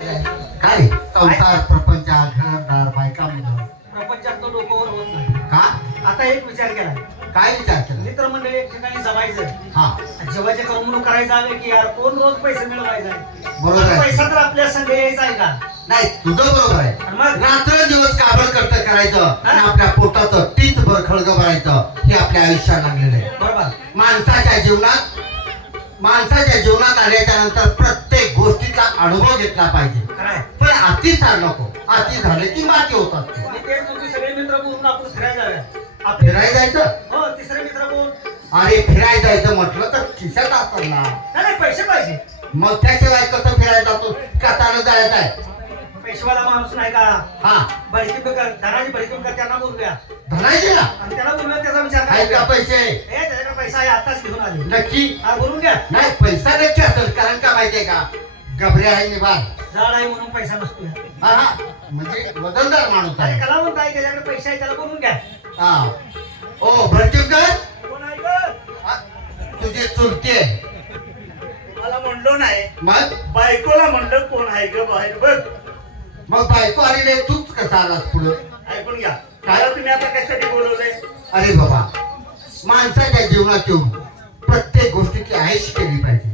काय संसार प्रपंच घरदार बायका मुलं प्रपंचात तो डोक्यावर होत नाही. का आता एक विचार केला, काय विचार केला मित्रमंडळी एक ठिकाणी जमायचं, हा जेवायचे करमणूक करायचं आले की यार कोण रोज पैसे मिळवायचा बरोबर आहे. पैसा तर आपल्या संघ यायचा आहे का? नाही तुझं बरोबर आहे. आणि मग रात्र दिवस काबड कर्त करायचं आणि आपल्या पोटाचं तीच भर खळग भरायचं हे आपल्या आयुष्यात लागलेलं आहे. बरोबर माणसाच्या जीवनात आल्याच्या नंतर प्रत्येक गोष्टीचा अनुभव घेतला पाहिजे. खरंय. पण अति झालं नको. अति झाले की माती होतात ते. आणि तेच म्हणतो सगळे मित्र बोलून आपण फिरायला जाऊया. आपले फिरायला जायचं हो तिसरे मित्र बोल. अरे फिरायला जायचं म्हटलं तर खिशात असतात ना. नाही पैसे पाहिजे. मग त्याशिवाय कसं फिरायला जातो का चालत जायचं आहे. पैसेवाला माणूस नाही का? हा बडकी कर धनाची बडकी कर त्यांना बोलूया धनायचे ना आणि त्याला बोलूया त्याचा विचार आहे का करूया. पैसे त्याच्याकडे पैसा आहे आताच घेऊन आले. नक्की हा बोलून घ्या. नाही पैसा नक्की असेल कारण का माहितीये का गबरे आहे निभार झाड आहे म्हणून पैसा नसतो. हा हा म्हणजे वजनदार माणूस आणि आहे. कलावंत आहे त्याच्याकडे पैसे आहे त्याला बोलून घ्या. हा ओ भरतीकर कोण आहे ग? तुझी चुलती आहे. मला म्हणलो नाही, मग बायकोला म्हणलं कोण आहे ग बाहेर बघ. मग बायको आलेले तूच कसा आलास पुढं. ऐकून घ्या. मला तुम्ही आता कशासाठी बोलवलंय? अरे बाबा माणसाच्या जीवनात येऊन प्रत्येक गोष्टीची आयश केली पाहिजे.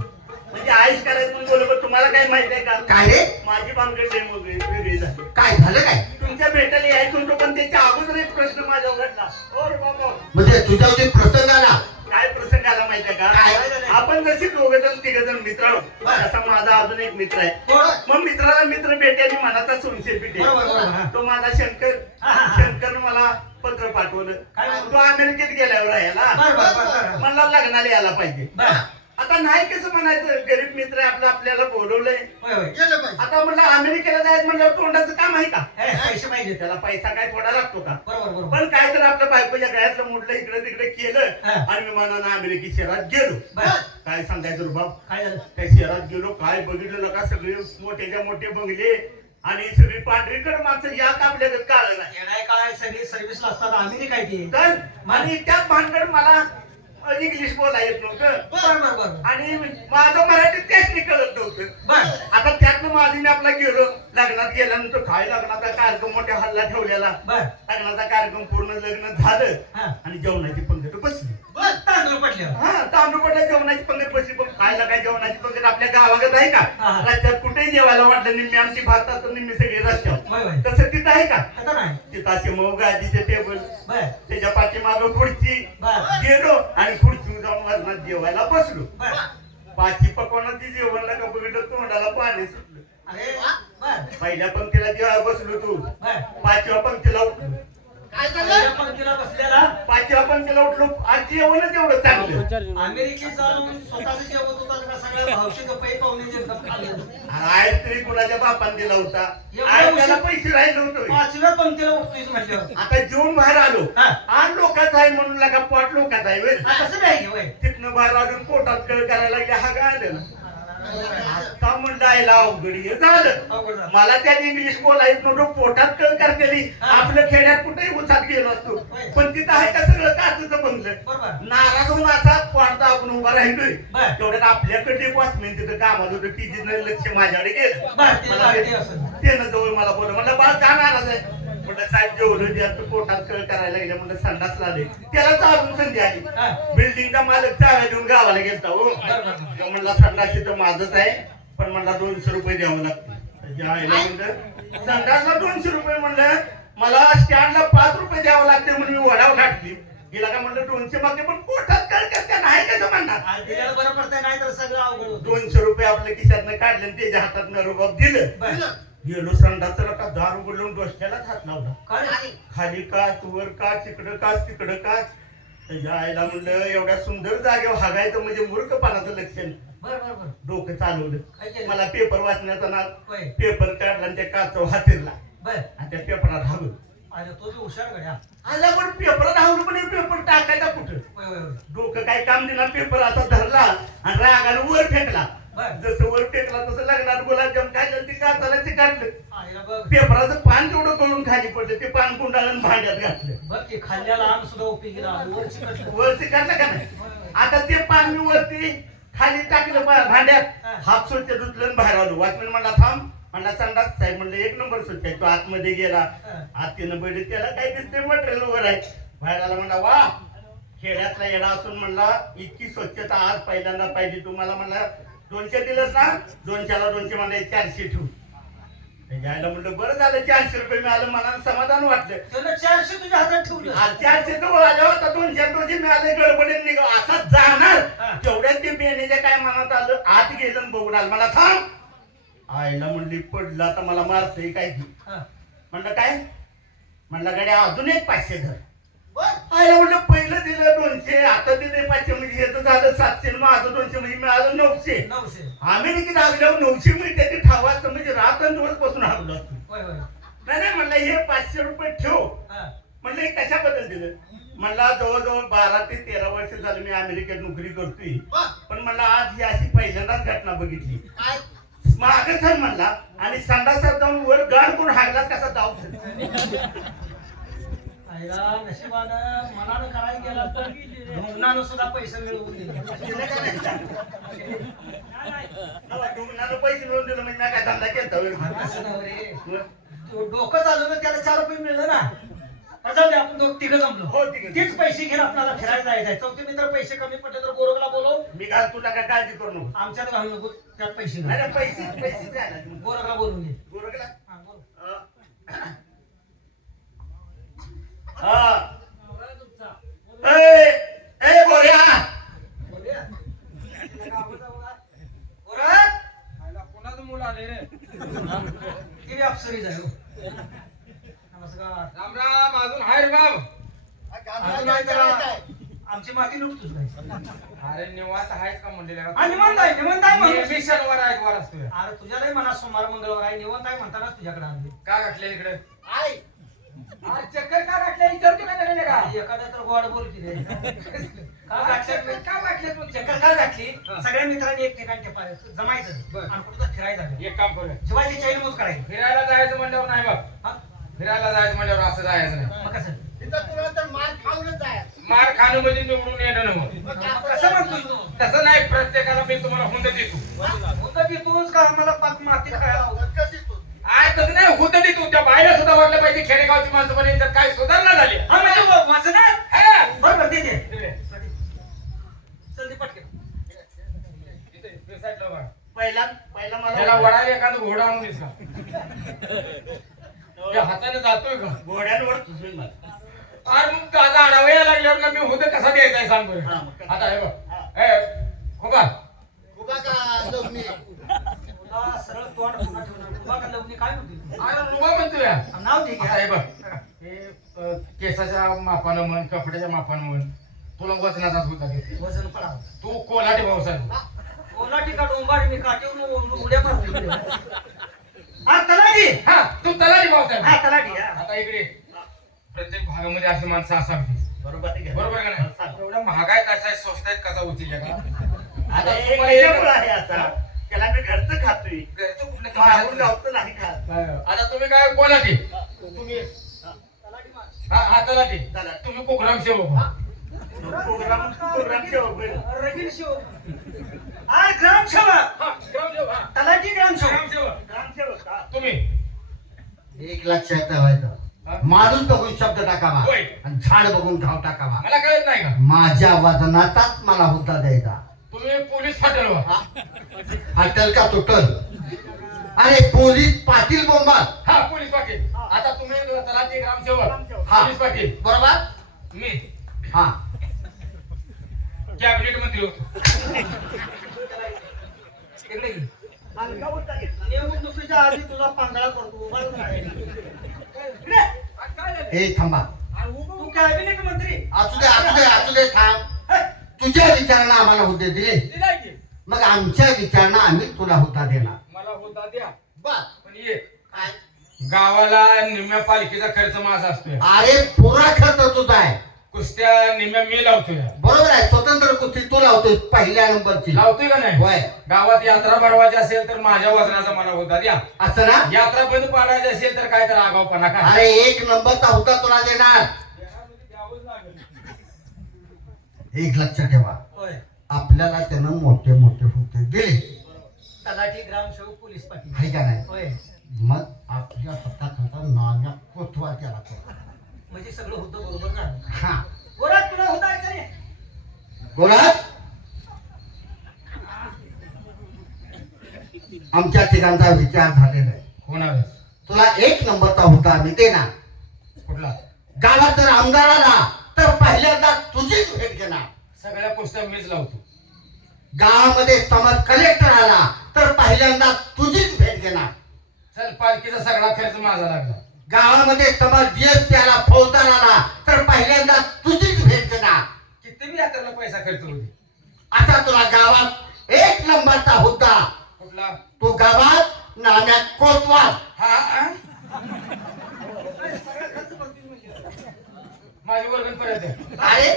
म्हणजे आयुष करायचं म्हणून बोलवलं. तुम्हाला काय माहित आहे का? काय रे माझी भानगड वेगळी झाली. काय झालं काय तुमच्या भेटायला यायचं होतं पण त्याच्या अगोदर एक प्रश्न माझ्या घडला. ओ रे बाबा, म्हणजे तुझ्यावरती प्रसंग आला. काय प्रसंग आला माहिती आहे काय? का? आपण जशी दोघ जण तिघ जण मित्र आहोत, तसा माझा अजून एक मित्र आहे. कोण? मग मित्राला मित्र भेटायची मनाचा संशय पिटे. बरोबर, बरोबर, हा. तो माझा हा. शंकर मला पत्र पाठवलं. काय म्हणतो? तो अमेरिकेत गेल्यावर राहायला बरं. मला लग्नाला यायला पाहिजे. बरं. आता नाही कसं म्हणायचं, गरीब मित्र आहे आपला, आपल्याला बोलवलंय. होय होय. गेलं पाहिजे. आता म्हणलं अमेरिकेला जायचं म्हणल्यावर तोंडाचं काम आहे का? पैसे पाहिजे. त्याला पैसा काय थोडा लागतो का? बरोबर. पण काय तर आपल्या बायकोच्या गळ्यातलं मोडलं इकडे तिकडे केलं हा. आणि विमानानं अमेरिकी शहरात गेलो. बरं. काय सांगायचं रे बाप, काय झालं? त्या शहरात गेलो, काय बघितलं का सगळे मोठेच्या मोठे बंगले आणि सगळी पांढरीकड माणसं या कापल्यागत काढलं नाही. येणाय काय सगळी सर्व्हिसला असतात अमेरिका आहे ती. तर आणि त्या भानगड मला इंग्लिश बोलायला येत नव्हतं बरं. आणि माझं मराठी त्याच कळत नव्हतं. बरं. आता त्यातनं माझी मी आपला गेलो. लग्नात गेल्यानंतर काय लग्नाचा कार्यक्रम मोठ्या हल्ला ठेवलेला. बरं. लग्नाचा कार्यक्रम पूर्ण लग्न झालं हा. आणि जेवणाची पंगत बसली. तांदूळ पटले. हा तांदूळ पडल्या जेवणाची पंगत बसली. पण खायला काय जेवणाची पंगत आपल्या गावागत आहे का? हा. राज्यात कुठेही जेवायला वाटलं निम्मी आमची भातात तर निम्मी सगळी रस्त्यावर. होय होय. तसं तिथं आहे का? आता नाही. तिथं असे मऊ गादीचे टेबल, बरं. त्याच्या पाठीमागं खुर्ची. बरं. गेलो आणि खुर्ची जाऊन वरणात जेवायला बसलो. बरं. पाची पकवानाची जेवण का बघितलं तोंडाला पाणी सुटलं. अरे बरं. पहिल्या पंक्तीला जेवायला बसलो तू, बरं. पाचव्या पंक्तीला उठलो. काय पहिल्या झालं पंक्तीला बसलेला पाचव्या पंक्तीला उठलो. आज जेवणच एवढं चांगलं. अमेरिकेत जाऊन स्वतःच जेवत होता का सगळ्या भावशी गप्पा पाहुणे जे गप्प खाल्ले. आहे तरी कुणाच्या बापान दिला होता. एवढा आज त्याला उशीर- पैसे राहिले नव्हते. पाचव्या पंक्तीला उठतोय म्हटल्यावर आता जेवून बाहेर आलो. हा. आठ लोकांचा आहे म्हणून लागा पोट लोकांचा आहे व्हय. कसं नाही की होय. तिथनं बाहेर आलो पोटात कळ करायला लागले. हा काय आलं आता म्हणलं आयला अवघड हे झालं. अवघड झालं. मला त्याने इंग्लिश बोलायचं नव्हतं. पोटात कळ करतेली. हा. आपलं खेड्यात कुठेही उसात गेलो असतो. होय. पण तिथं आहे का सगळं काचचं बनलं. बरोबर. नाराज होऊन असा पडदा आपण उभा राहिलोय. बर. तेवढ्यात आपल्याकडे एक वॉचमॅन तिथं कामात होतं. तिची लक्ष माझ्याकडे गेलं. भारतीय मला भारतीय असं. त्यानं जवळ मला बोललं. म्हणलं बाळ का नाराज आहे? म्हणलं साहेब जेवढं जास्त पोटात कळ करायला गेलं. म्हणलं संडास लागले. त्याला चालून संधी आली. हा. बिल्डिंगचा मालक चाव्या देऊन गावाला गेलता हो. बरोबर. म्हणला संडास तर माझंच आहे पण मला 200 रुपये द्यावं लागते. म्हणलं संडासला 200 रुपये. म्हणलं मला स्टँडला 5 रुपये द्यावं लागते म्हणून मी वडाव घातली. गेला का म्हणलं 200 मागते पण पोटात कळ करते नाही कसं म्हणणार. आणि त्याला बरं पडतंय नाही तर सगळं अवघड होतं. 200 रुपये आपल्या खिशातनं काढले आणि त्याच्या हातात रुबाब दिलं. बरं. गेलो संडासला का दार उघडून डोसक्यालाच हात लावला. काय? खाली काच वर काच इकडं काच तिकडं काच. त्याच्या आईला म्हणलं एवढ्या सुंदर जागेवर हागायचं म्हणजे मूर्खपणाचं लक्षण. बरं. डोकं चालवलं. काय केलं? मला पेपर वाचण्याचा नाद. होय. पेपर काढला आणि त्या काचावर हातीरला बरं. आणि त्या पेपरात हागलो. आणि तो बी हुशार गड्या. आला पण पेपरात हावलं पण हे पेपर टाकायचा कुठं. होय. डोकं काय काम देणार. पेपर असा धरला आणि रागानं वर फेकला. बरं. जसं वर फेकला तसं लग्नात गुलाबजाम खायला ती काचाला ते काढलं. आईला बघ. पेपराचं पान तेवढं गळून खाली पडलं. ते पान कुंडाला आणि भांड्यात घातलं. बघ की खाल्ल्याला आम सुद्धा उपयोगी राहिला. वरची कटलं. वरती काढलं का नाही. आता ते पान मी वरती खाली टाकलं भांड्यात. हा. हात स्वच्छ धुतलं आणि बाहेर आलो. वॉचमॅन म्हणला थांब म्हणला संडास साहेब म्हणलं एक नंबर स्वच्छ आहे. तो आतमध्ये गेला, आतीनं बैठ त्याला काय दिसते मटेरियल वर आहे. बाहेर आला म्हणला वा खेड्यातला येडा असून म्हणला इतकी स्वच्छता आज पहिल्यांदा पाहिजे. तुम्हाला म्हणला 200 दिलंच ना, 200ला 200 म्हणलं 400 ठेवू. यायला म्हणलं बरं झालं 400 रुपये मिळालं, मला समाधान वाटलं. त्यानं 400 तुझ्या हातात ठेवलं. 400 तो आल्या होता, 200 मिळाले गडबडीत निघा असा जाणार. तेवढ्यात ते बेनेच्या काय मनात आलं, आत गेलं आणि बघून आलं. मला थांब आईला म्हणली पडला तर मला मारतोय काय की. म्हणलं काय म्हणलं गाड्या अजून एक 500 धर. आईला म्हणलं पहिलं दिलं 200, आता दिले 500 म्हणजे हे तर झालं 700, माझं 200 म्हणजे मिळालं 900. अमेरिकेत आल्यावर 900 मिळते ते ठाव असतं म्हणजे रात्रंदिवस पासून हागलो असतो. नाही म्हणलं हे 500 रुपये ठेव. म्हणलं हे कशाबद्दल दिलं. म्हणला जवळजवळ 12 ते 13 वर्ष झालं मी अमेरिकेत नोकरी करतोय, पण म्हणलं आज ही अशी पहिल्यांदाच घटना बघितली. मागे थांब म्हणला आणि संडासात जाऊन वर गाड करून हागलाच कसा जाऊ. नशिबानं मनानं करायला गेला तर ढोंगणानं सुद्धा पैसे मिळवून दिले. पैसे मिळवून दिलं म्हणजे काय धंदा केला डोकं चालवलं त्याला 4 रुपये मिळलं ना. जाऊ दे आपण दोघ तिघं जमलो. हो तिघं. तेच पैसे घेऊन आपल्याला फिरायला जायचंय. चौथे मित्र पैसे कमी पडले तर गोरखला बोलव. मी काय तुला काय काळजी करू नको. आमच्यात घालू नको त्यात पैसे घाल. नाही पैसे गोरखला बोलून घे. गोरखला हा, बोल. गोऱ्या बोलूया. कोणाचं मुलं आले रे? ती बी अप्सरीच आहे हो. नमस्कार. राम राम. अजून हाय रे बाब? अजून काय करा? आमची माती लुटतोच काय. अरे निवांत आहेस का म्हणलेलं? निवांत आहे म्हणून. मी शनिवार आहे वार असतो. अरे तुझ्यालाही मनात सोमवार मंगळवार आहे निवांत आहे म्हणताना तुझ्याकडे आणले. का घातले इकडे? आहे चक्कर का घातले विचारतो का नाही का? एखादा तर गोड बोल की रे. का चक्कर का घातले तू? चक्कर का घातली? सगळ्या मित्रांनी एक ठिकाणी जमायचं बरं. आणि कुठं फिरायला जायचं. एक काम करूया. शिवाजी चैन मोज करायची. फिरायला जायचं म्हणल्यावर नाही बघ. हा? फिरायला जायचं म्हणल्यावर असं जायचं नाही. मग कसं मार खाणं म्हणजे निवडून येणं नव्हतं. मग कसं म्हणतोय तू? तसं नाही. प्रत्येकाला मी तुम्हाला हुंड देतो. होतं की तूच का आम्हाला पाक माती खायला आज तसं नाही हुंड देतो. त्या बायला सुद्धा वाटलं पाहिजे खेडेगावची माणसं पण यांच्यात काय सुधारणा झाली. हा म्हणजे माझं ना हा. बरोबर दे दे. चल दे पटकन. इथे साईडला बघा. पहिला त्याला मला वडायला एखादं घोडा आणून दिसला. त्या हाताने जातोय का? घोड्यांवर तुझून मला अरे मग त्याचा आढावा यायला लागल्यावर ना मी होतं कसा द्यायचा आहे सांग बरं. हा, मग कसं? आता हे बघ. खोबा तुला सरळ तोंड पुन्हा ठेवणार. तुला का लवणी काय म्हणते? अरे रुबा म्हणतो या. नाव दे आता हे बघ. हे केसाच्या मापानं म्हण, कपड्याच्या मापानं म्हण, तुला वजनाचाच होता घेते. वजन पडावं. तू कोल्हाटी भाऊसाहेब. ओला टिका डोंबारी मी काटेवून उड्या मारतो. हा तलाठी. हा तू तलाठी भाऊसाहेब. हा तलाठी. हा. आता इकडे प्रत्येक भागामध्ये अशी माणसं असावी. बरोबर आहे का? बरोबर का नाही? सांग. एवढ्या महागाय कसा आहे, स्वस्तायत कसा उचल का? आता आता एक तुम्हाला कशामुळं आहे आता त्याला मी घरचं खातोय, घरचं कुठलं मागून काम गावचं नाही खात. आता तुम्ही काय कोल्हाटी? तुम्ही हा तलाठी. तलाठी. तुम्ही कोकराम सेवक. प्रोग्राम सेवक होईल. रगील शिव. हा ग्रामसेवक. हा, ग्रामसेवक. हा. तलाठी ग्रामसेवक. ग्रामसेवक. ग्रामसेवक हा. तुम्ही एक लक्षात ठेवायचं, हा? माणूस बघून शब्द टाकावा होय. आणि झाड बघून घाव टाकावा. मला कळत नाही का? माझ्या वजनाचाच मला हुद्दा द्यायचा. तुम्ही पोलीस फाटल हटल का तुटल? अरे पोलीस पाटील बोंबाल. हा पोलीस पाटील. आता तुम्ही तलाठी ग्रामसेवक हा. पोलीस पाटील. बरोबर. मी हा कॅबिनेट मंत्री होतो. इकडे ये. हलका होता की. निवडणुकीच्या आधी तुला पांगळा करतो. उभा राहून राहिला. इकडे. हे थांबा. तू कॅबिनेट मंत्री. असू दे थांब. तुझ्या विचारानं आम्हाला हुद्दे दिले, दिलाय की. मग आमच्या विचारानं आम्ही तुला हुद्दा देणार. मला होता द्या. बर. पण ये गावाला निम्म्या पालखीचा खर्च माझा असतोय. अरे पुरा खर्च तुझा आहे. कुस्त्या निम्म्या मी लावतोय. बरोबर आहे. स्वतंत्र कुस्ती तू लावतोय पहिल्या नंबरची. लावतोय का नाही? होय. गावात यात्रा भरवायची असेल तर माझ्या वजनाचा मला होता द्या. असं ना? यात्रा बंद पाडायची असेल तर काय तर आगावपणा का? अरे एक नंबरचा हुद्दा तुला देणार. एक लक्षात ठेवा, होय. आपल्याला त्यानं मोठे मोठे हुद्दे दिले, तलाठी ग्रामसेवक पोलीस पाटील. आहे का नाही? होय. मग आपल्या हाताखालचा नाम्या कोतवाल त्याला तो. म्हणजे सगळं होतं बरोबर झालं. हा गोरात तुला होता आहे का रे? गोरात आमच्या ठिकाणचा विचार झालेला आहे. होणार तुला एक नंबरचा होता आम्ही देणार. कुठला गावात जर आमदार आला तर पहिल्यांदा तुझीच भेट घेणार. सगळ्या पोस्टर मीच लावतो. गावामध्ये समज कलेक्टर आला तर पहिल्यांदा तुझीच भेट घेणार. चल पालखीचा सगळा खर्च माझा लागला. गावामध्ये समज DSP आला, फौजदार आला तर पहिल्यांदा तुझीच भेट घेणार. किती बी यात्रेला पैसा खर्च होते. आता तुला गावात एक नंबरचा होता. कुठला तो गावात नाम्या कोतवाल. हा माझी वर्गण परत द्या. अरे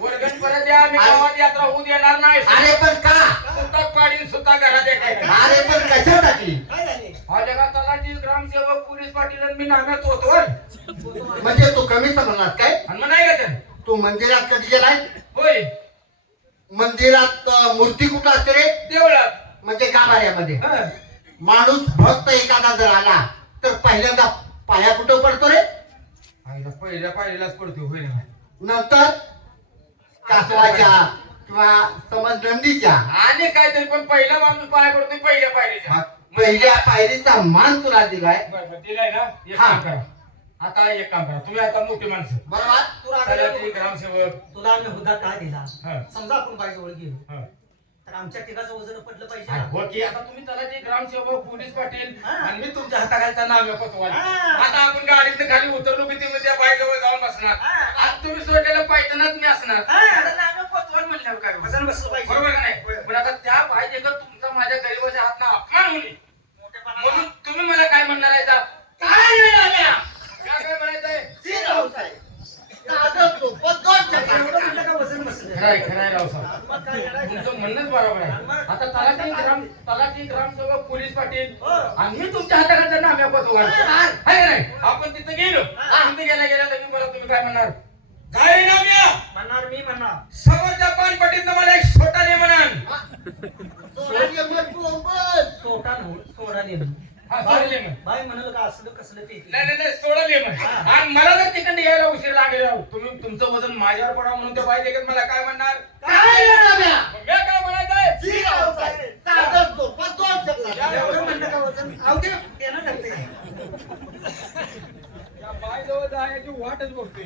वर्गण परत द्या. मी गावात यात्रा होऊ देणार नाही. अरे पण का? सुद्धा पाडीन सुद्धा घरात एका. अरे पण कशासाठी? काय झाले? हा जगात तलाठी ग्रामसेवक पोलीस पाटील आणि मी नाम्यात होतोय. म्हणजे तू कमी समजलास काय? आणि मग नाही का ते तू मंदिरात कधी गेलाय? होय मंदिरात मूर्ती कुठं असते रे? देवळात. म्हणजे गाभाऱ्यामध्ये. हं. माणूस भक्त एखादा जर आला तर पहिल्यांदा पाया कुठं पडतो रे? आईला पहिल्या पाहिलेलाच पडतो. होय ना. नंतर कासवाच्या किंवा समज नंदीच्या. आणि काहीतरी पण पहिला माणूस पाय पडतो पहिल्या पायरीच्या. पहिल्या पायरीचा मान तुला दिलाय. बरं दिलाय ना. एक हा. काम करा. आता एक काम करा. तुम्ही आता मोठी माणसं बरोबर? तुला तलाठी ग्रामसेवक. तुला आम्ही हुद्दा का दिला? हं. समजा आपण बाईजवळ गेलो हं. तर आमच्या तिघाचं वजन पडलं पाहिजे आणि ना. हो की आता तुम्ही तलाठी ग्रामसेवक पोलीस पाटील हा. आणि मी तुमच्या हाताखालचा नाव पतवाल. हा. आता आपण गाडीत खाली उतरलो की तुम्ही त्या बाईजवळ जाऊन बसणार. हा. आणि तुम्ही सोडलेलं पायथनाच मी असणार. हा. आता नाव पतवाल म्हणल्यावर काय होईल? वजन बसलं पाहिजे. बरोबर का नाही? पण आता त्या बाई देखत तुमचा माझ्या गरीबाच्या हातनं अपमान होईल. म्हणून तुम्ही मला काय म्हणणार आहे? काय नाही आम्या? काय म्हणायचंय? साधं सोपं दोन एवढं शब्दात. म्हणलं का वजन बसलं? खरंय रावसाहेब. मग काय करायचं? तुमचं म्हणणंच बरोबर आहे. आता तलाठी ग्रामसेवक पोलीस पाटील हो. आणि मी तुमच्या हाताखालचा नाम्या पतवाल आहे का नाही? आपण तिथं गेलो. तिथे गेल्या लगेच मला तुम्ही काय म्हणणार? काय रे नाम्या? म्हणणार मी म्हणणार. समोरच्या पानपट्टीतनं मला एक छोटा ने म्हणान. सोडाली मग तू अंबस. सोटा नव्ह, सोडा नेलं. हा, सोडा लेमन. बाई म्हणाल का असलं कसलं ते नाही सोडा लेमन. हा. आणि मला जर तिकडे यायला उशीर लागेल तुम्ही तुमचं वजन माझ्यावर पडा म्हणून त्या बाई देखत मला काय म्हणणार? काय रे नाम्या? मग मी काय म्हणायचंय? साधं सोपं दोन शब्दात. एवढं म्हणलं का वजन? अहो ते त्यानं टाकते. या बाईजवळ जायची वाटच बघतोय.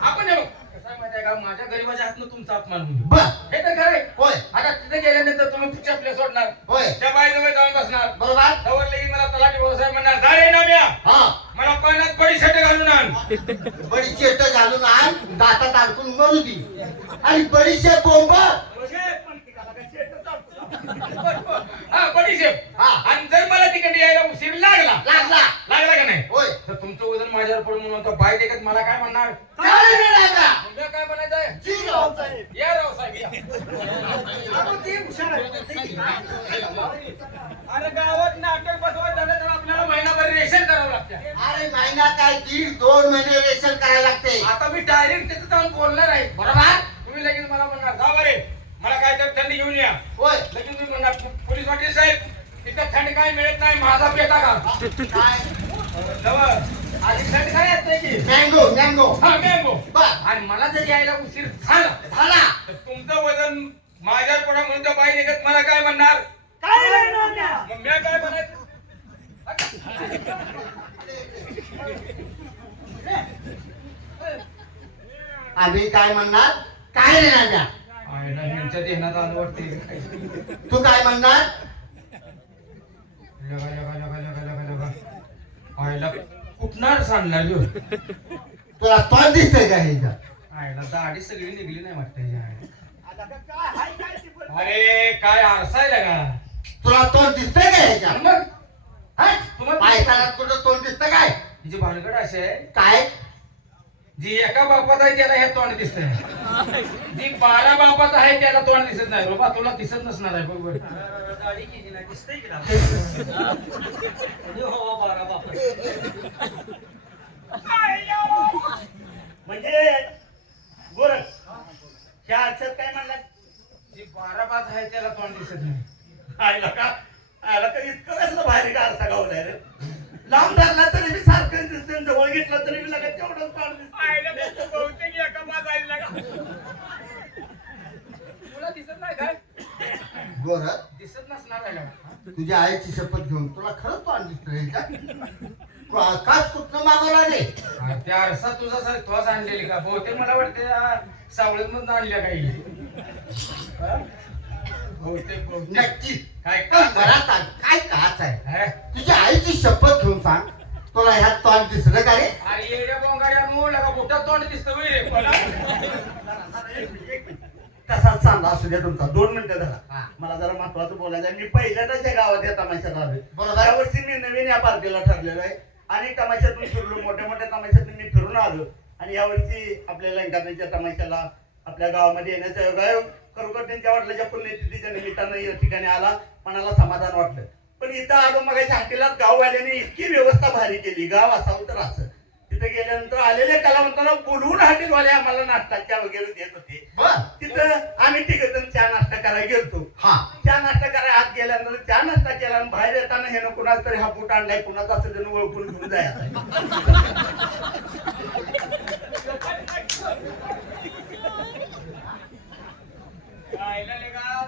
आपण हे बघ कसं आहे माहिती आहे का? माझ्या गरीबाच्या हातनं तुमचा अपमान होईल. बर. हे तर खरंय. होय आता तिथे गेल्यानंतर तुम्ही पुढच्या आपल्या सोडणार. होय त्या बाईजवळ जाऊन बसणार. बरोबर. तवर लगेच मला तलाठी भाऊसाहेब म्हणणार, "जा रे नाम्या, हा मला पाण्यात पडीशेट घालून आण." बडीशेप घालून आण, दातात अडकून मरू दे. आणि बडीशेप बोंब. हा पडीशेप. हा. आणि जर मला तिकडे यायला उशीर लागला लागला. लागला का नाही? होय. तर तुमचं वजन माझ्यावर पडून म्हणून तो बाई देखत मला काय म्हणणार? काय रे नाम्या? मी काय म्हणायचंय? जी रावसाहेब. या रावसाहेब या. अहो ते हुशार आहे. अरे गावात नाटक बसवायचं झालं तर आपल्याला महिनाभर रेशन करावं लागतं. अरे महिना काय 1.5-2 महिने रेशन करायला लागते. आता मी डायरेक्ट तिथे जाऊन बोलणार आहे. बरोबर. तुम्ही लगेच मला म्हणणार, "जा बरे, मला काय तर थंडी घेऊन या." होय. लगेच मी म्हणणार, "पोलीस पाटील साहेब, तिथं थंड काय मिळत नाही, माझा पेटा का?" काय? जवळ आधी थंड काय असते की? Mango mango. हा मँगो. बर. आणि मला जर यायला उशीर झाला झाला. तर तुमचं वजन माझ्यावर पडा म्हणून त्या बाई देखत मला काय म्हणणार? काय रे नाम्या? मग मी काय म्हणायचं? आम्ही काय म्हणणार? काय रे नाम्या? आईला ह्यांच्या ध्यानात आलं वाटते. तू काय म्हणणार? लगा लगा लगा लगा लगा लगा. आईला कुठणार सांगणार ह्यो? तुला तोंड दिसतंय का ह्याच्या? आईला दाढी सगळी निघली नाही वाटतं ह्याच्या आईला. अरे काय आरसायला का? तुला तोंड दिसतंय का ह्याच्या? मग हं? तुम्हाला पायतानात कुठं तोंड दिसतं काय? हिची भानगड अशी आहे, काय? जी एका बापाचा आहे त्याला हे तोंड दिसतंय, जी 12 बापाचा आहे त्याला तोंड दिसत नाही. बाबा तुला दिसत नसणार आहे बरोबर. दाढी केली ना दिसतंय की ना? हो बारा बाप. म्हणजे गोरख ह्या अक्षर काय म्हणला? जी 12 बाप आहे त्याला तोंड दिसत नाही. आयला का इतकं कसलं भारी का अर्थ गावलाय रे? तुला दिसत नाही काय गोर दिसत नसणार आहे का? तुझ्या आईची शपथ घेऊन तुला खरंच तो आणली का काच कुठनं मागवला रे अरे त्या आरसा तुझा सर तोच आणलेली का बहुतेक मला वाटते सावळीत मधून आणल्या काही हा? बहुतेक नक्की काय पण का मला सांग काय काच आहे तुझ्या आईची शपथ घेऊन सांग तुला ह्यात तोंड दिसलं का रे अरे येड्या बोंगाड्या मोडला का मोठा तोंड दिसतं होय रे मला. तसाच सांगा असू द्या तुमचा 2 मिनिटं हा. धरा मला जरा महत्वाचं बोलायचं आहे. मी पहिल्यांदाच या गावात या तमाशाला आलोय बरोबर. यावर्षी मी नवीन या पार्टीला ठरलेलो आहे आणि तमाशातून फिरलो मोठ्या मोठ्या तमाशातून मी फिरून आलो आणि यावर्षी आपल्या लंकाच्या तमाशाला आपल्या गावामध्ये येण्याचा योगायोग खरोखर त्यांच्या वडिलांच्या पुण्यतिथीच्या निमित्तानं या ठिकाणी आला मनाला समाधान वाटलं पण इथं आलो मगाच्या हॉटेलात गाववाल्यांनी इतकी व्यवस्था भारी केली गाव असावं तर असं तिथे गेल्यानंतर आलेल्या कलावंतांना बोलवून हॉटेलवाले आम्हाला नाश्ता वगैरे देत होते बर तिथं आम्ही तिघजण चहा नाश्ता करायला गेलतो हा चहा नाश्ता करायला आत गेल्यानंतर चहा नाश्ता केला आणि बाहेर येताना हे कुणाच तरी हा बूट आणलाय कुणाचा असं जण ओळखून घेऊन जायचा आईला लेका,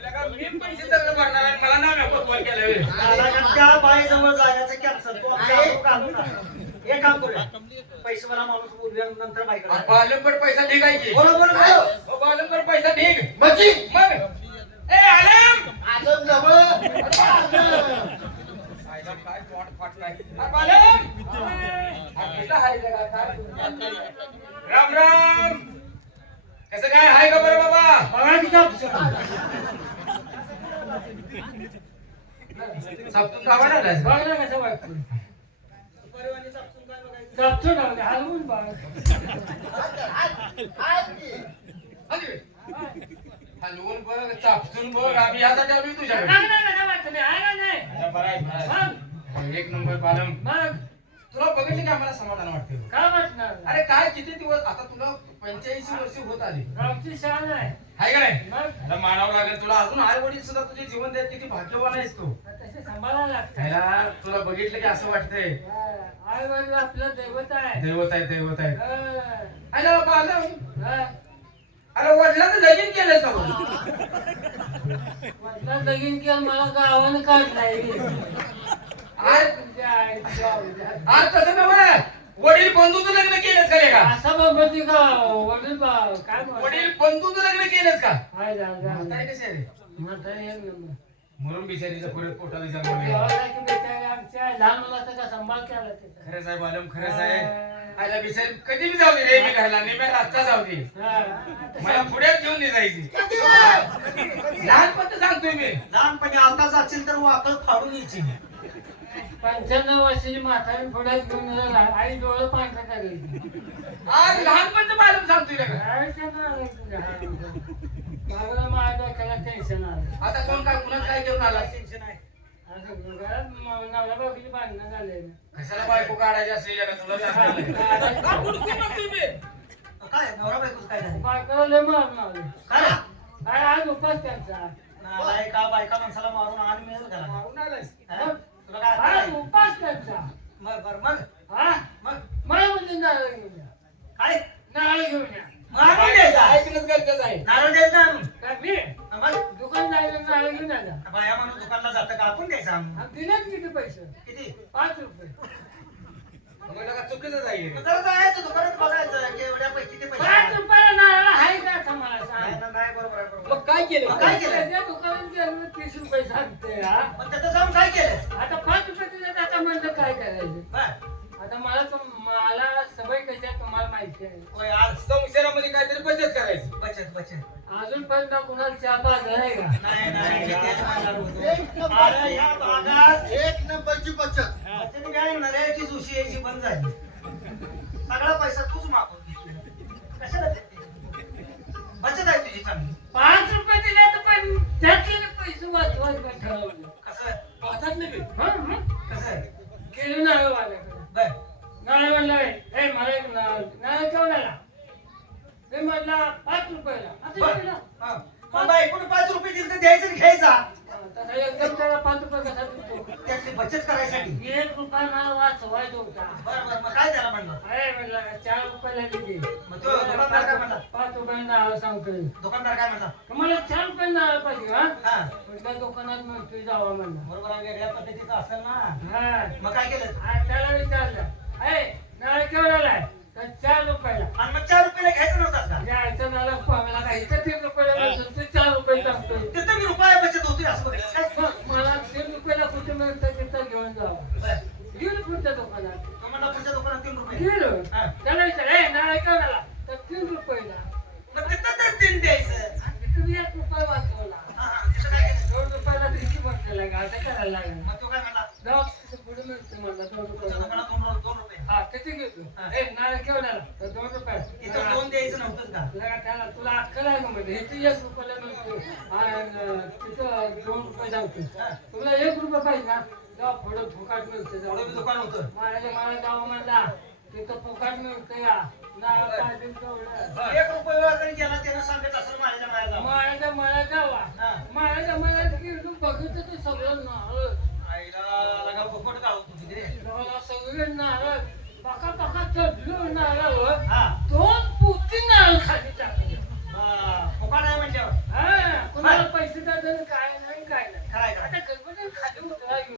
लेका मी पैसे सगळं भरणार आणि मला नाव नको कॉल केला होय. मला त्या बाई जवळ जायचं कॅन्सल तो आमच्या आहे. हातून घालू नका. हे काम करूया पैसे मला माणूस बोलूया नंतर बाई अरे बालमभर पैसा ढीग आहे की बरोबर हो, बालमभर पैसा ढीग म्हणजे मग ए आलम आलं नवं आईला काय तोंड फाटलाय अरे बालम अरे कुठं हाय लेका, काय राम राम कसं काय हाय का बरं बाबा बघा की सप्तून गावा आलास बघ ना कसं वाटतं चापसून राहू हलवून बघ हलवून बघ चापसून बघ आम्ही यासाठी आम्ही तुझ्याकडे अरे बरं आहे, बरं आहे. एक नंबर बालम मग तुला बघितली का मला समाधान वाटते काय वाटणार अरे काय किती दिवस आता तुला 85 वर्ष होत आली गावची शान आहे हाय का नाही मग अरे मानावं लागेल तुला अजून आई वडील सुद्धा तुझे जीवन देत किती भाग्यवान आहेस तू तसे सांभाळायला लागतं त्याला तुला बघितलं की असं वाटतंय आई वडील आपलं दैवत आहे दैवत आहे दैवत आहे हा. अरे बालम हा. अरे वडिलांचं लगीन केलंय का बघ? म्हटलं लगीन केलं मला गावानं काढलाय अरे तुमच्या आईच्या आवडीचा. अरे तसं नव्हे वडील बंधूचं लग्न केलंच का रे का असं बघती का वडील काय म्हणतात? वडील बंधूचं लग्न केलंच का हाय जा जा. म्हातारी कशी आहे रे म्हातारी एक नंबर. म्हणून बिचारीचं परत पोटाला जन्म देवाला की बेचारे आमच्या लहान मुलाचा का सांभाळ केला त्याचा. खरंच आहे बालम खरंच आहे आयला बिचारी कधी बी जाऊ दे रे मी घरला नाही मी रातचा जाऊ दे हा. मला पुढ्यात घेऊन नाही जायची लहानपण सांगतोय मी लहानपणी आता जाशील तर वाकड फाडून यायची 95 वर्षाची म्हातारी पुढ्यात घेऊन येणार. आई डोळं पांढरं करायची आज लहानपणचं बालम सांगतोय रे का काय सांगणार तुझ्या मागं माझ्या डोक्याला टेन्शन आलं आता कोण काय कुणाच काय घेऊन आला टेन्शन आहे असं घरात नवरा बायकोची भांडणं झाले कशाला बायको काढायची असलेल्या का तुला बी असलेलं? का बुडकून म्हणतोय मी? काय नवरा बायकोच काय झालं बायकोला लय मारून काय आज उपास त्यांचा का बायका माणसाला मारून आणि मिळेल का मारून आलायस? आज उपास त्यांचा मग हा मग मला म्हणजे नारळ घेऊन या काय नारळ घेऊन या ऐकणंच गरजेचं आहे नारळ द्यायचा आणून काय मी दुकान जायला नारळ घेऊन यायचा बाया माणूस दुकानला जातं का आपण द्यायचा आणून दिलेच किती पैसे किती 5 रुपये मग का चुकीचं जाईल जरा जायचं दुकानात बघायचं एवढ्या पैकी किती पैसे 5 रुपये नारळ आहे का आता मला सांग नाही बरोबर मग काय केलं काय केलं त्या दुकानात गेलं 30 रुपये सांगते हा पण त्याचं जाऊन काय केलं आता 5 रुपये दिले आता म्हणलं काय करायचं आता मला सवय कशी आहे तुम्हाला माहिती आहे आज संसारामध्ये काहीतरी बचत करायची बचत अजूनपर्यंत कुणाला चहा पाजला नाही का नाही या भागात एक नंबरची बचत बचत काय नऱ्याची जोशी यायची बंद झाली सगळा पैसा तूच मागून घेतला कशाला बचत आहे तुझी चांगली 5 रुपये दिले तर पण त्यातले पैसे वाचवायचं ठरवलं कसं पाहतात नाही मी. कसं आहे गेलो नारळ वाल्याकडे नारळ म्हणलं हे मला एक नारळ केवढा मी म्हटला 5 रुपयाला बायकोनं 5 रुपये दिले तर द्यायचं घ्यायचा एकदम त्याला 5 रुपये कसा देतो त्यातली बचत करायसाठी 1 रुपया मला वाचवायचा होता. बरं बरं मग काय त्याला म्हणलं? अरे म्हणलं 4 रुपयाला दिली. मग तो दुकानदार काय म्हणला? 5 रुपयाला नाव सांगतोय. दुकानदार काय म्हणला? मला 4 रुपयाला नाव पाहिजे हा. हा म्हटलं दुकानात म्हणतोय जावा म्हणलं. बरोबर आहे, वेगळ्या पद्धतीचं असेल ना. हा मग काय केलं? त्याला विचारलं अरे नाळ केवढ्याला आहे तर 4 रुपयाला. आणि मग 4 रुपयाला घ्यायचं नव्हतास का? यायचं नाला पाहायला काय इथं 3 रुपयाला बसून ते 4 रुपये सांगतोय. तिथं मी रुपया बचत होती असं बघायचं काय? मग मला 3 रुपयाला कुठे मिळतं तिथं घेऊन जावं. बरं. गेलो पुढच्या दुकानात तो म्हणला पुढच्या दुकानात 3 रुपये. गेलो हा. त्याला विचार ए नाळ केवढ्याला तर 3 रुपयाला. मग तिथं तर 3 द्यायचं. तिथं मी 1 रुपया वाचवला. हा हा तिथं काय केलं? 2 रुपयाला तिची म्हटलेला का आता करायला लागलं. मग तो काय म्हणला? जाऊ तिथं पुढे मिळतं म्हणलं 2 पुढच्या रुपयाला. दुकानात 2 रुपये. हा तिथे गेलो ए नाळ केवढ्याला तर 2 रुपये. इथं 2 द्यायचं नव्हतंच का? तुला अक्कल आहे का म्हणजे हे तू 1 रुपयाला मिळतो आणि तिथं 2 रुपये जाऊ. तुला 1 रुपये पाहिजे ना जाऊ पुढं फुकाट मिळते एवढं बी जाऊ. दुकान होतं. मला जाऊ म्हणला तिथं फुकाट मिळतं या नाळ पाहिजे तेवढं. 1 रुपये जरी गेला त्यानं सांगत असेल माझ्या मायाला. मला जावा हा. मला गेलो बघितलं ते सगळं नारळ आईला लगा फुकट गाव तुझी रे. सगळे नारळ पका पका चढलो नारळ हा 2 पोती नारळ खाली टाकले. फुकट आहे म्हणल्यावर हा कुणाला पैसे द्यायचं काय